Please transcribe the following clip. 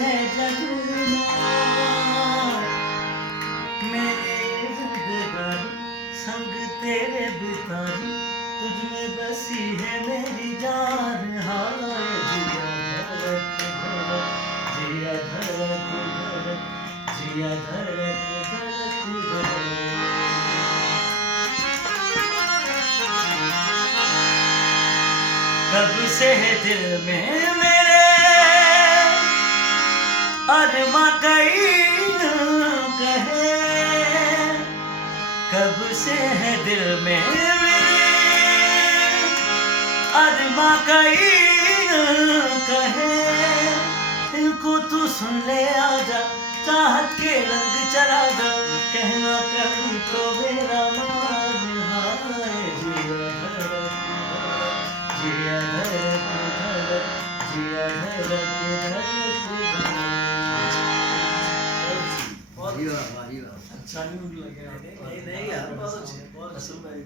है जगना मेरी जिंदगानी संग तेरे बितानी तुझ में बसी है मेरी जान हाय जिया धड़क धड़क जिया धड़क धड़क धड़क। कब से है दिल में मेरे अरमा कई कहे कब से है दिल में मेरे अरमा कई कहे इनको तू सुन ले आजा चाहत के रंग चला जा कहना कभी तो मेरा मान हाय जिया धड़क धड़क जिया धड़क धड़क। अच्छा नहीं लगे? नहीं यार बहुत अच्छे बहुत पसंद आई।